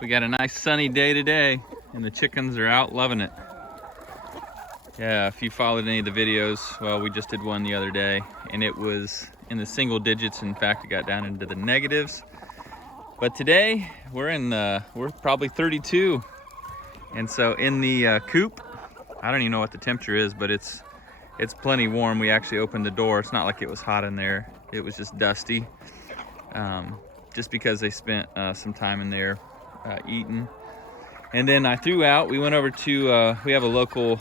We got a nice sunny day today, and the chickens are out loving it. Yeah, if you followed any of the videos, well, we just did one the other day, and it was in the single digits. In fact, it got down into the negatives. But today, we're probably 32. And so in the coop, I don't even know what the temperature is, but it's plenty warm. We actually opened the door. It's not like it was hot in there. It was just dusty, just because they spent some time in there eating. And then I threw out, we went over to, we have a local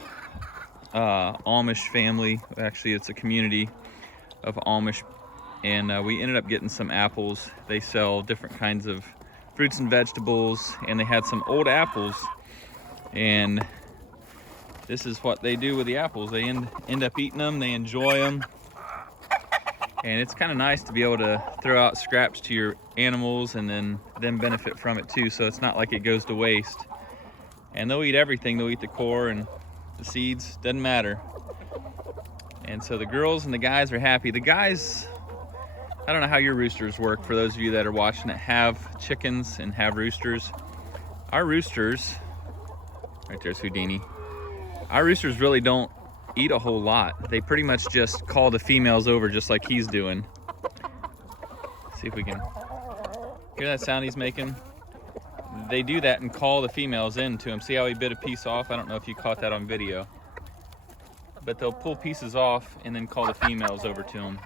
Amish family. Actually, it's a community of Amish, and we ended up getting some apples. They sell different kinds of fruits and vegetables, and they had some old apples, and this is what they do with the apples. They end up eating them. They enjoy them, and it's kind of nice to be able to throw out scraps to your animals and then benefit from it too, so it's not like it goes to waste. And they'll eat everything. They'll eat the core and the seeds, doesn't matter. And so the girls and the guys are happy. The guys, I don't know how your roosters work, for those of you that are watching that have chickens and have roosters. Our roosters, right there's Houdini. Our roosters really don't eat a whole lot. They pretty much just call the females over, just like he's doing. Let's see if we can hear that sound he's making. They do that and call the females in to him. See how he bit a piece off? I don't know if you caught that on video. But they'll pull pieces off and then call the females over to him.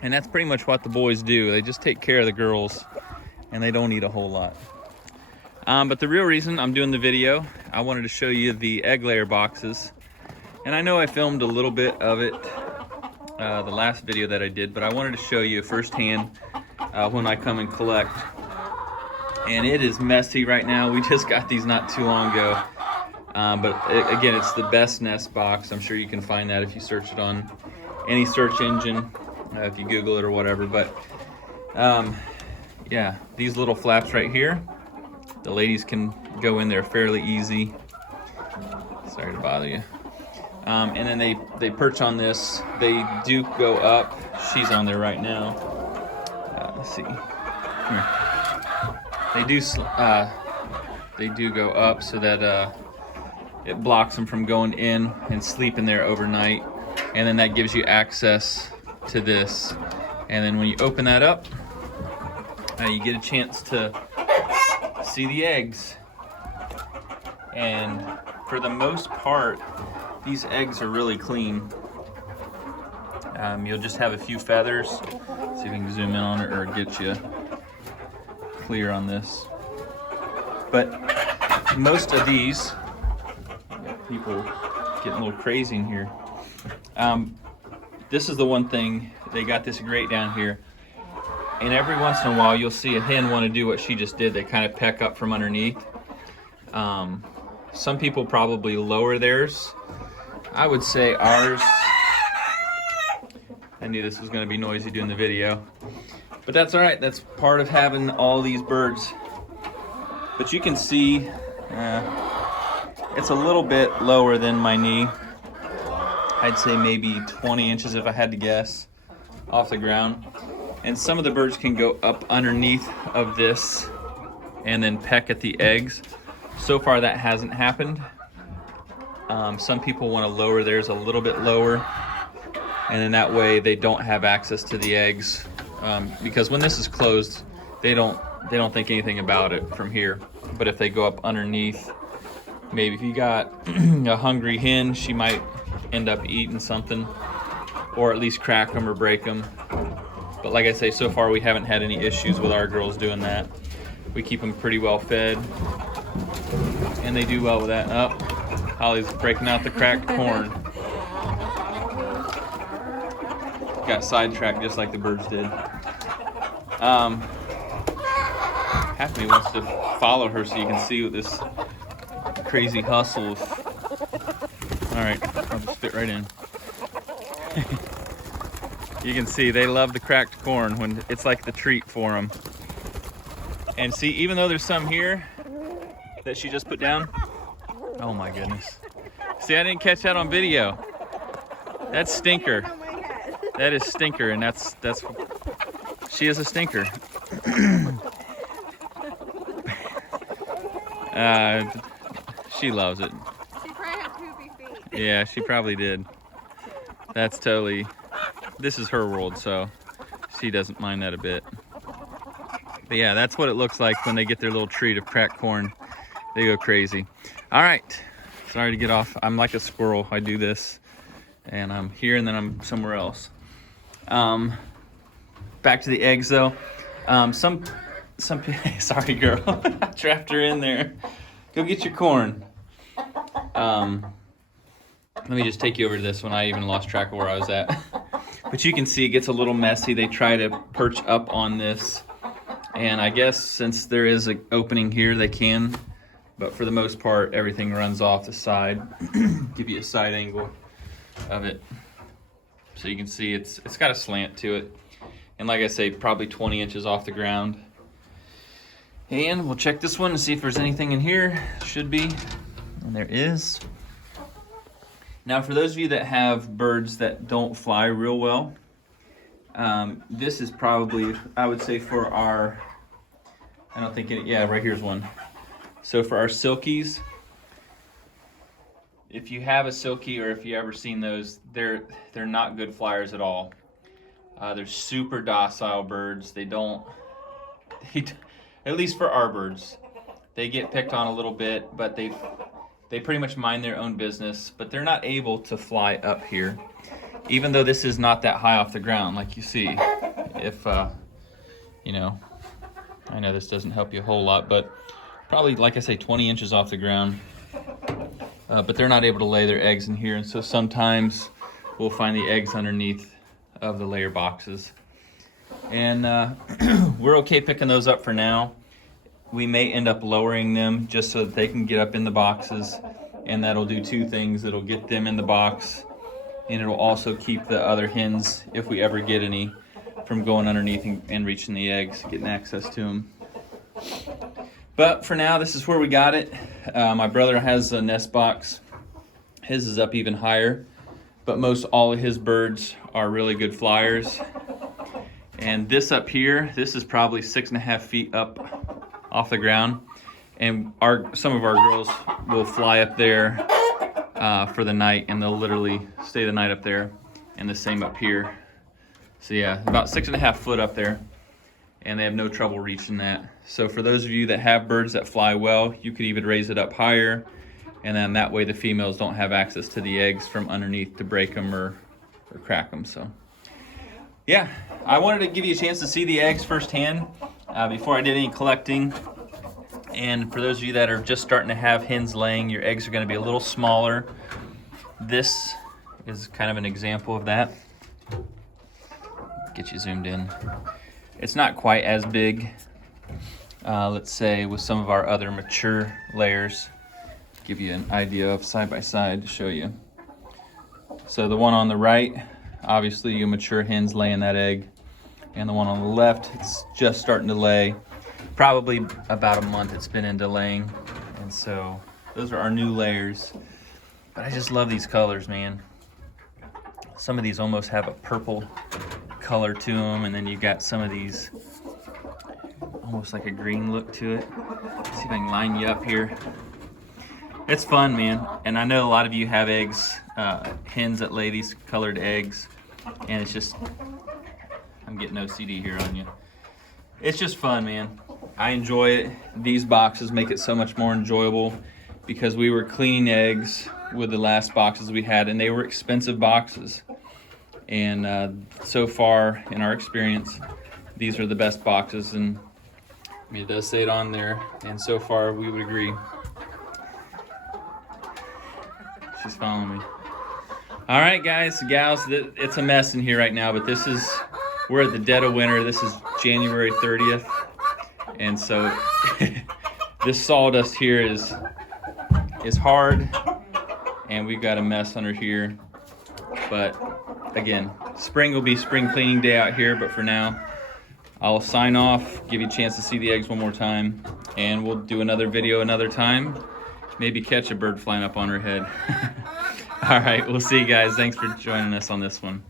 And that's pretty much what the boys do. They just take care of the girls, and they don't eat a whole lot. But the real reason I'm doing the video, I wanted to show you the egg layer boxes. And I know I filmed a little bit of it the last video that I did, but I wanted to show you firsthand when I come and collect. And it is messy right now. We just got these not too long ago. Again, it's the Best Nest box. I'm sure you can find that if you search it on any search engine, if you Google it or whatever. But yeah, these little flaps right here, the ladies can go in there fairly easy. Sorry to bother you. And then they perch on this. They do go up. She's on there right now. Let's see. Come here. They do go up so that it blocks them from going in and sleeping there overnight, and then that gives you access to this. And then when you open that up, you get a chance to see the eggs. And for the most part, these eggs are really clean. You'll just have a few feathers. See if we can zoom in on it or get you clear on this. But most of these, people getting a little crazy in here. This is the one thing, they got this grate down here, and every once in a while you'll see a hen want to do what she just did. They kind of peck up from underneath. Some people probably lower theirs. I would say ours, I knew this was going to be noisy doing the video, but that's all right. That's part of having all these birds. But you can see it's a little bit lower than my knee. I'd say maybe 20 inches if I had to guess off the ground. And some of the birds can go up underneath of this and then peck at the eggs. So far that hasn't happened. Some people want to lower theirs a little bit lower, and then that way they don't have access to the eggs. Because when this is closed, they don't think anything about it from here. But if they go up underneath, maybe if you got a hungry hen, she might end up eating something, or at least crack them or break them. But like I say, so far we haven't had any issues with our girls doing that. We keep them pretty well fed, and they do well with that. Oh, Holly's breaking out the cracked corn. Got sidetracked just like the birds did. Half of me wants to follow her so you can see what this crazy hustle is. All right, I'll just fit right in. You can see they love the cracked corn when it's like the treat for them. And see, even though there's some here that she just put down, oh my goodness. See, I didn't catch that on video. That's Stinker. That is Stinker, and that's she is a stinker. She loves it. She probably had poopy feet. Yeah, she probably did. That's totally, this is her world, so she doesn't mind that a bit. But yeah, that's what it looks like when they get their little treat of cracked corn. They go crazy. All right, sorry to get off. I'm like a squirrel. I do this, and I'm here and then I'm somewhere else. Back to the eggs though. Some sorry girl, I trapped her in there. Go get your corn. Let me just take you over to this one. I even lost track of where I was at. But you can see it gets a little messy. They try to perch up on this. And I guess since there is an opening here, they can. But for the most part, everything runs off the side. Give you a side angle of it. So you can see it's got a slant to it. And like I say, probably 20 inches off the ground. And we'll check this one and see if there's anything in here. Should be. And there is. Now, for those of you that have birds that don't fly real well, this is probably, I would say, for our, I don't think, yeah, right here's one. So for our silkies, if you have a silkie or if you ever seen those, they're not good flyers at all. They're super docile birds. They don't, at least for our birds, they get picked on a little bit, but they pretty much mind their own business, but they're not able to fly up here, even though this is not that high off the ground, like you see. If, you know, I know this doesn't help you a whole lot, but probably, like I say, 20 inches off the ground. But they're not able to lay their eggs in here, and so sometimes we'll find the eggs underneath of the layer boxes. And we're okay picking those up for now. We may end up lowering them just so that they can get up in the boxes, and that'll do two things. It'll get them in the box, and it'll also keep the other hens, if we ever get any, from going underneath and reaching the eggs, getting access to them. But for now, this is where we got it. My brother has a nest box. His is up even higher, but most all of his birds are really good flyers. And this up here, this is probably 6.5 feet up off the ground, and some of our girls will fly up there for the night, and they'll literally stay the night up there, and the same up here. So yeah, about 6.5 foot up there, and they have no trouble reaching that. So for those of you that have birds that fly well, you could even raise it up higher, and then that way the females don't have access to the eggs from underneath to break them or crack them. So yeah, I wanted to give you a chance to see the eggs firsthand before I did any collecting. And for those of you that are just starting to have hens laying, your eggs are going to be a little smaller. This is kind of an example of that. Get you zoomed in. It's not quite as big, let's say, with some of our other mature layers. Give you an idea of side by side to show you. So the one on the right, obviously your mature hen's laying that egg. And the one on the left, it's just starting to lay. Probably about a month it's been into laying. And so those are our new layers. But I just love these colors, man. Some of these almost have a purple color to them, and then you got some of these almost like a green look to it. Let's see if I can line you up here. It's fun, man. And I know a lot of you have eggs, hens that lay these colored eggs, and it's just, I'm getting OCD here on you. It's just fun, man. I enjoy it. These boxes make it so much more enjoyable because we were cleaning eggs with the last boxes we had, and they were expensive boxes. And so far, in our experience, these are the best boxes. And I mean, it does say it on there, and so far we would agree. She's following me. All right, guys, gals, it's a mess in here right now, but this is, we're at the dead of winter. This is January 30th. And so this sawdust here is hard, and we've got a mess under here. But again, spring will be spring cleaning day out here, but for now, I'll sign off, give you a chance to see the eggs one more time, and we'll do another video another time. Maybe catch a bird flying up on her head. All right, we'll see you guys. Thanks for joining us on this one.